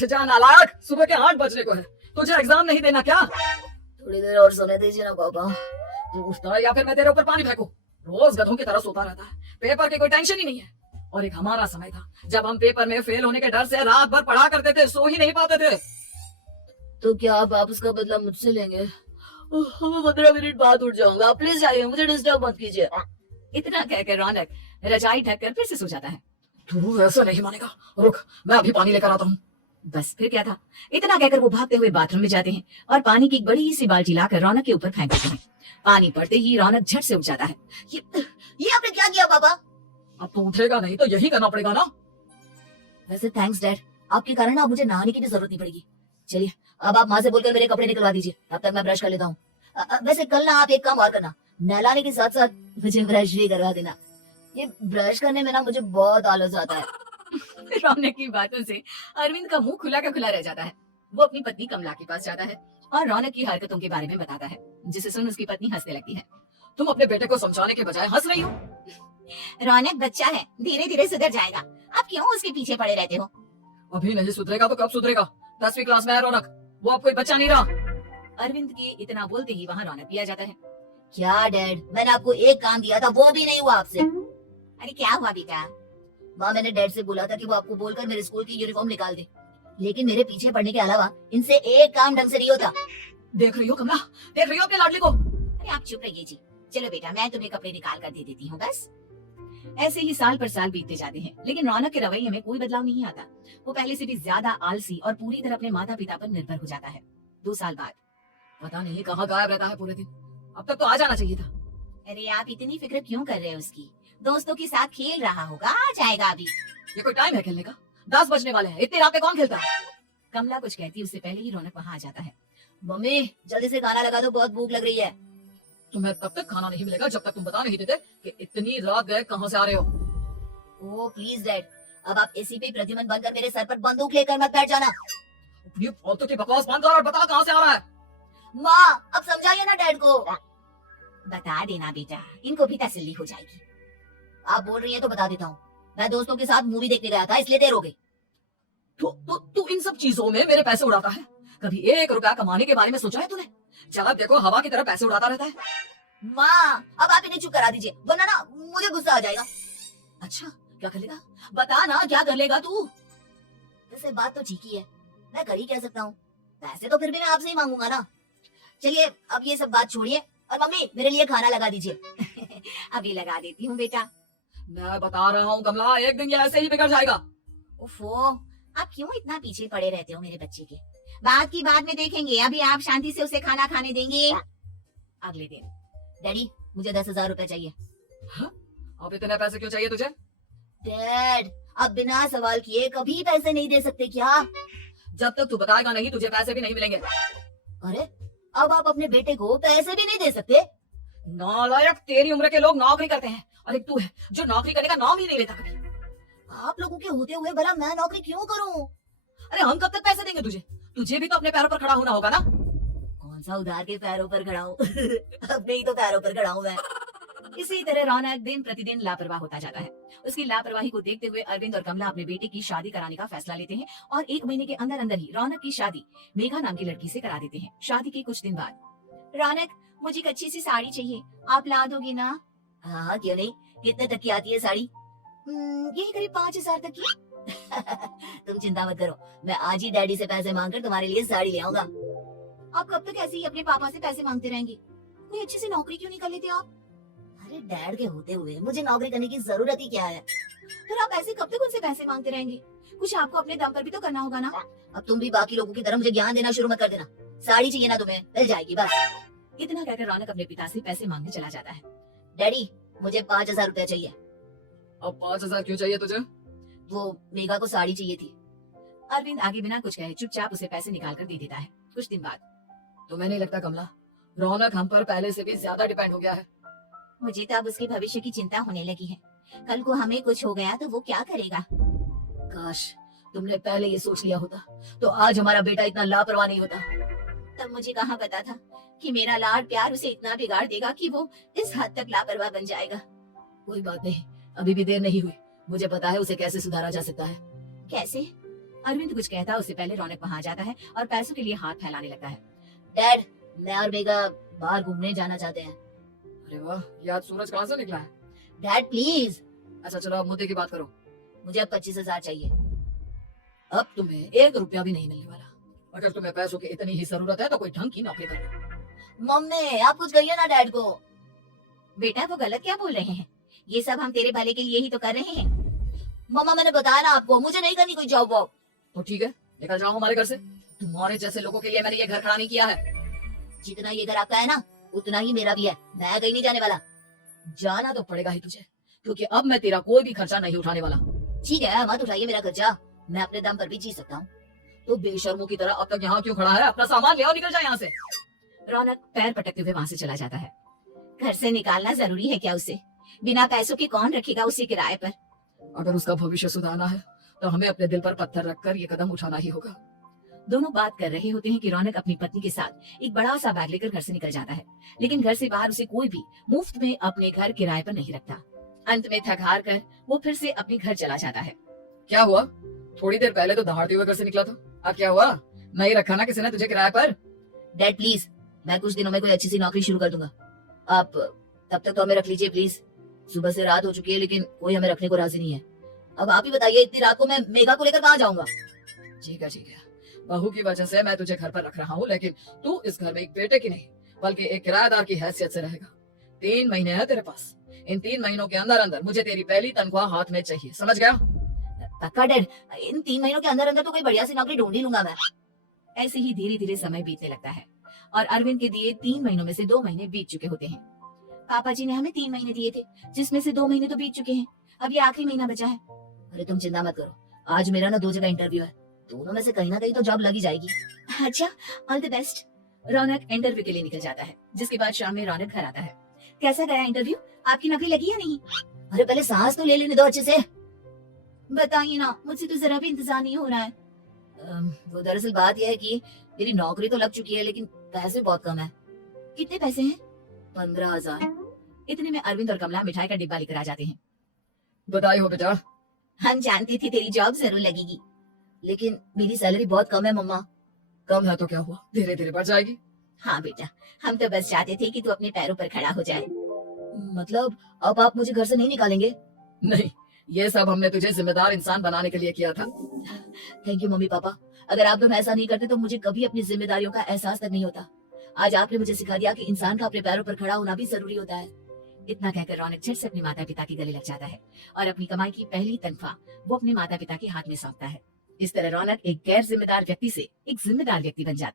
उठ जा नालायक, सुबह के 8 बजने को है। तुझे एग्जाम नहीं देना क्या? थोड़ी देर और सोने दीजिए ना पापा। तू उठता है या फिर मैं तेरे ऊपर पानी फेंकूं? रोज गधों की तरह सोता रहता है, पेपर की कोई टेंशन ही नहीं है। और एक हमारा समय था जब हम पेपर में फेल होने के डर से रात भर पढ़ा करते थे, सो ही नहीं पाते थे। तो क्या आप उसका बदला मुझसे लेंगे? मैं 15 मिनट बाद उठ जाऊंगा, प्लीज जाइए, मुझे डिस्टर्ब मत कीजिए। इतना कहकर रौनक रजाई ढककर फिर से सो जाता है। तू ऐसा नहीं मानेगा, रुक मैं अभी पानी लेकर आता हूँ। बस फिर क्या था, इतना कहकर वो भागते हुए बाथरूम में जाते हैं और पानी की एक बड़ी सी बाल्टी लाकर रौनक के ऊपर फेंक देते हैं। पानी पड़ते ही रौनक झट से उठ जाता है। ये आपने क्या किया पापा? अब तू उठेगा नहीं तो यही करना पड़ेगा ना। वैसे थैंक्स डैड, आपके कारण अब मुझे नहाने की भी जरूरत नहीं पड़ेगी। चलिए अब आप माँ से बोलकर मेरे कपड़े निकलवा दीजिए, तब तक मैं ब्रश कर लेता हूँ। वैसे कल ना आप एक काम और करना, नहलाने के साथ साथ मुझे ब्रश भी करवा देना। ये ब्रश करने में ना मुझे बहुत आलस आता है। रौनक की बातों से अरविंद का मुंह खुला का खुला रह जाता है। वो अपनी पत्नी कमला के पास जाता है और रौनक की हरकतों के बारे में बताता है, जिसे सुन उसकी पत्नी हंसने लगती है। तुम अपने बेटे को समझाने के बजाय हंस रही हो। रौनक बच्चा है, धीरे धीरे सुधर जाएगा, आप क्यों उसके पीछे पड़े रहते हो? अभी नहीं सुधरेगा तो कब सुधरेगा? 10वीं क्लास में है रौनक, वो अब कोई बच्चा नहीं रहा। अरविंद के इतना बोलते ही वहाँ रौनक भी आ जाता है। क्या डैड, मैंने आपको एक काम दिया था, वो भी नहीं हुआ आपसे। अरे क्या हुआ बेटा? माँ मैंने डैड से बोला था कि वो आपको बोलकर मेरे स्कूल की यूनिफॉर्म निकाल दे, लेकिन मेरे पीछे पड़ने के अलावा इनसे एक काम ढंग से नहीं होता। देख रही हो कमला, देख रही हो अपने लाडली को? अरे आप चुप रहिए जी। चलो बेटा मैं तुम्हें कपड़े निकाल कर दे देती हूँ बस। ऐसे ही साल पर साल बीतते जाते हैं, लेकिन रौनक के रवैये में कोई बदलाव नहीं आता। वो पहले से भी ज्यादा आलसी और पूरी तरह अपने माता पिता पर निर्भर हो जाता है। 2 साल बाद पता नहीं कहाँ गायब रहता है पूरे दिन, अब तक तो आ जाना चाहिए था। अरे आप इतनी फिक्र क्यों कर रहे हो उसकी? दोस्तों के साथ खेल रहा होगा, आ जाएगा अभी। ये कोई टाइम है खेलने का? 10 बजने वाले हैं, इतनी रात में कौन खेलता है? कमला कुछ कहती उससे पहले ही रौनक वहाँ आ जाता है। मम्मी जल्दी से खाना लगा दो, बहुत भूख लग रही है। तुम्हें तब तक खाना नहीं मिलेगा जब तक तुम बता नहीं देते कि इतनी रात गए कहाँ से आ रहे हो। ओह प्लीज डैड, अब आप एसी पे प्रद्युमन बनकर मेरे सर पर बंदूक लेकर मत बैठ जाना। अपनी फालतू की बकवास बंद कर और बता कहाँ से आ रहा है। माँ अब समझाइए ना डैड को। बता देना बेटा, इनको भी तसल्ली हो जाएगी। आप बोल रही हैं तो बता देता हूँ, मैं दोस्तों के साथ मूवी देखने गया था, इसलिए देर हो गई। तू इन सब चीजों में मेरे पैसे उड़ाता है? कभी 1 रुपया कमाने के बारे में सोचा है तूने? जब देखो हवा की तरह पैसे उड़ाता रहता है। माँ अब आप इन्हें चुप करा दीजिए, वरना ना मुझे गुस्सा आ जाएगा। अच्छा क्या कर लेगा? बता ना क्या कर लेगा तू? वैसे बात तो ठीक ही है, मैं कर ही कह सकता हूँ, पैसे तो फिर भी मैं आपसे ही मांगूंगा ना। चलिए अब ये सब बात छोड़िए और मम्मी मेरे लिए खाना लगा दीजिए। अभी लगा देती हूँ बेटा। मैं बता रहा हूँ कमला, एक दिन ये ऐसे ही बिगड़ जाएगा। ओफो, आप क्यों इतना पीछे पड़े रहते हो मेरे बच्चे के? बात की बाद में देखेंगे, अभी आप शांति से उसे खाना खाने देंगे। अगले दिन डैडी मुझे 10,000 रुपए चाहिए। अब इतने पैसे क्यों चाहिए तुझे? डैड आप बिना सवाल किए कभी पैसे नहीं दे सकते क्या? जब तक तू बताएगा नहीं तुझे पैसे भी नहीं मिलेंगे। अरे अब आप अपने बेटे को पैसे भी नहीं दे सकते? नालायक, तेरी उम्र के लोग नौकरी करते हैं और एक तू है जो नौकरी करने का नाम ही नहीं लेता कभी। आप लोगों के होते हुए भला मैं नौकरी क्यों करूं? अरे हम कब तक पैसे देंगे तुझे? तुझे भी तो अपने पैरों पर खड़ा होना होगा ना। कौन सा उधार के पैरों पर खड़ा हूँ? अपने ही तो पैरों पर खड़ा हूँ मैं। इसी तरह रौनक दिन प्रतिदिन लापरवाह होता जाता है। उसकी लापरवाही को देखते हुए अरविंद और कमला अपने बेटे की शादी कराने का फैसला लेते हैं और 1 महीने के अंदर अंदर ही रौनक की शादी मेघा नाम की लड़की से करा देते हैं। शादी के कुछ दिन बाद रौनक, मुझे एक अच्छी सी साड़ी चाहिए, आप ला दोगे ना? हाँ क्यों नहीं, कितने तक की आती है साड़ी? यही करीब 5,000 तक की। तुम चिंता मत करो, मैं आज ही डैडी से पैसे मांगकर तुम्हारे लिए साड़ी ले आऊंगा। आप कब तक ऐसे ही अपने पापा से पैसे मांगते रहेंगे? कोई अच्छी सी नौकरी क्यों नहीं कर लेते आप? अरे डैड के होते हुए मुझे नौकरी करने की जरूरत ही क्या है? फिर आप ऐसे कब तक उनसे पैसे मांगते रहेंगे? कुछ आपको अपने दम पर भी तो करना होगा ना। अब तुम भी बाकी लोगों की तरह मुझे ज्ञान देना शुरू मत कर देना। साड़ी चाहिए ना तुम्हें, मिल जाएगी बस। इतना कहकर रौनक अपने पिता से पैसे मांगने चला जाता है। डैडी मुझे 5,000 रुपया चाहिए। अब 5,000 क्यों चाहिए तुझे? वो मेघा को साड़ी चाहिए थी। अरविंद आगे बिना कुछ कहे चुपचाप उसे पैसे निकाल कर दे देता है। कुछ दिन बाद, तुम्हें नहीं लगता कमला, रौनक हम पर पहले से भी ज्यादा डिपेंड हो गया है? मुझे तो अब उसके भविष्य की चिंता होने लगी है। कल को हमें कुछ हो गया तो वो क्या करेगा? काश तुमने पहले ये सोच लिया होता तो आज हमारा बेटा इतना लापरवाह नहीं होता। तब मुझे कहाँ पता था कि मेरा लाड प्यार उसे इतना बिगाड़ देगा कि वो इस हद तक लापरवाह बन जाएगा। कोई बात नहीं, अभी भी देर नहीं हुई, मुझे पता है उसे कैसे सुधारा जा सकता है। कैसे? अरविंद कुछ कहता उससे पहले रौनक वहां आ जाता है और पैसों के लिए हाथ फैलाने लगता है। डैड, मैं और मेघा बाहर घूमने जाना चाहते हैं। अरे वाह, ये आज सूरज कहाँ से निकला है? डैड प्लीज, अच्छा चलो अब मुद्दे की बात करो। मुझे अब 25,000 चाहिए। अब तुम्हें 1 रुपया भी नहीं मिलने वाला। अगर तुम्हें पैसों की इतनी ही जरूरत है तो कोई ढंग की नौकरी कर लो। मम्मी, आप कुछ कहिए ना डैड को। बेटा वो गलत क्या बोल रहे हैं? ये सब हम तेरे भले के लिए ही तो कर रहे हैं। मम्मा, मैंने बताया ना आपको, मुझे नहीं करनी कोई जॉब वॉब। तो ठीक है, निकल जाओ हमारे घर से। तुम्हारे जैसे लोगों के लिए मैंने ये घर खड़ा नहीं किया है। जितना ये घर आपका है ना, उतना ही मेरा भी है। मैं कहीं नहीं जाने वाला। जाना तो पड़ेगा ही तुझे, क्योंकि अब मैं तेरा कोई भी खर्चा नहीं उठाने वाला। ठीक है, मत उठाइए मेरा खर्चा, मैं अपने दम पर भी जी सकता हूँ। तो बेशर्मों की तरह अब तक यहाँ क्यों खड़ा है? अपना सामान ले आओ, निकल जाए यहाँ से। रौनक पैर पटकते हुए वहां से चला जाता है। घर से निकालना जरूरी है क्या उसे? बिना पैसों के कौन रखेगा उसे किराए पर? अगर उसका भविष्य सुधारना है तो हमें अपने दिल पर पत्थर रखकर ये कदम उठाना ही होगा। दोनों बात कर रहे होते हैं कि रौनक अपनी पत्नी के साथ एक बड़ा सा बैग लेकर घर से निकल जाता है, लेकिन घर से बाहर उसे कोई भी मुफ्त में अपने घर किराए पर नहीं रखता। अंत में थक हार कर वो फिर से अपने घर चला जाता है। क्या हुआ? थोड़ी देर पहले तो दहाड़ते हुए घर से निकला था, अब क्या हुआ? नहीं रखा ना किसी ने तुझे किराए पर? डैड प्लीज, मैं कुछ दिनों में कोई अच्छी सी नौकरी शुरू कर दूंगा। आप तब तक तो हमें रख लीजिए प्लीज। सुबह से रात हो चुकी है लेकिन कोई हमें रखने को राजी नहीं है। अब आप ही बताइए, इतनी रात को मैं मेघा को लेकर कहाँ जाऊंगा? ठीक है, बहू की वजह से मैं तुझे घर पर रख रहा हूँ, लेकिन तू इस घर में एक बेटे की नहीं बल्कि एक किराएदार की हैसियत से रहेगा। 3 महीने है तेरे पास। इन 3 महीनों के अंदर अंदर मुझे तेरी पहली तनख्वाह हाथ में चाहिए, समझ गया? पक्का डैड, इन 3 महीनों के अंदर अंदर तो कोई बढ़िया सी नौकरी ढूंढ ही लूंगा मैं। ऐसे ही धीरे धीरे समय बीतने लगता है और अरविंद के दिए 3 महीनों में से 2 महीने बीत चुके होते हैं। पापा जी ने हमें 3 महीने दिए थे, जिसमें से 2 महीने तो बीत चुके हैं। अब ये आखिरी महीना बचा है। अरे तुम चिंता मत करो, आज मेरा ना 2 जगह इंटरव्यू है, दोनों में से कहीं ना कहीं तो जॉब लगी जाएगी। अच्छा, all the best. Raunak interview के लिए निकल जाता है, जिसके बाद शाम में रौनक घर आता है। कैसा गया इंटरव्यू? आपकी नौकरी लगी या नहीं? अरे पहले सांस तो ले लेने दो अच्छे से। बताइए ना, मुझसे तो जरा भी इंतजार नहीं हो रहा है। वो दरअसल बात यह है कि मेरी नौकरी तो लग चुकी है लेकिन पैसे बहुत कम है। कितने पैसे हैं? 15,000। इतने में अरविंद और कमला मिठाई का डिब्बा लेकर आ जाते हैं। बधाई हो बेटा। हम जानते थे तेरी जॉब जरूर लगेगी। लेकिन मेरी सैलरी बहुत कम है मम्मा। कम है तो क्या हुआ, धीरे धीरे बढ़ जाएगी। हाँ बेटा, हम तो बस चाहते थे कि तू अपने पैरों पर खड़ा हो जाए। मतलब अब आप मुझे घर से नहीं निकालेंगे? नहीं, ये सब हमने तुझे जिम्मेदार इंसान बनाने के लिए किया था। थैंक यू मम्मी पापा, अगर आप लोग ऐसा नहीं करते तो मुझे कभी अपनी जिम्मेदारियों का एहसास तक नहीं होता। आज आपने मुझे सिखा दिया कि इंसान का अपने पैरों पर खड़ा होना भी जरूरी होता है। इतना कहकर रौनक झट से अपने माता पिता के गले लग जाता है और अपनी कमाई की पहली तनख्वाह वो अपने माता पिता के हाथ में सौंपता है। इस तरह रौनक एक गैर जिम्मेदार व्यक्ति से एक जिम्मेदार व्यक्ति बन जाता है।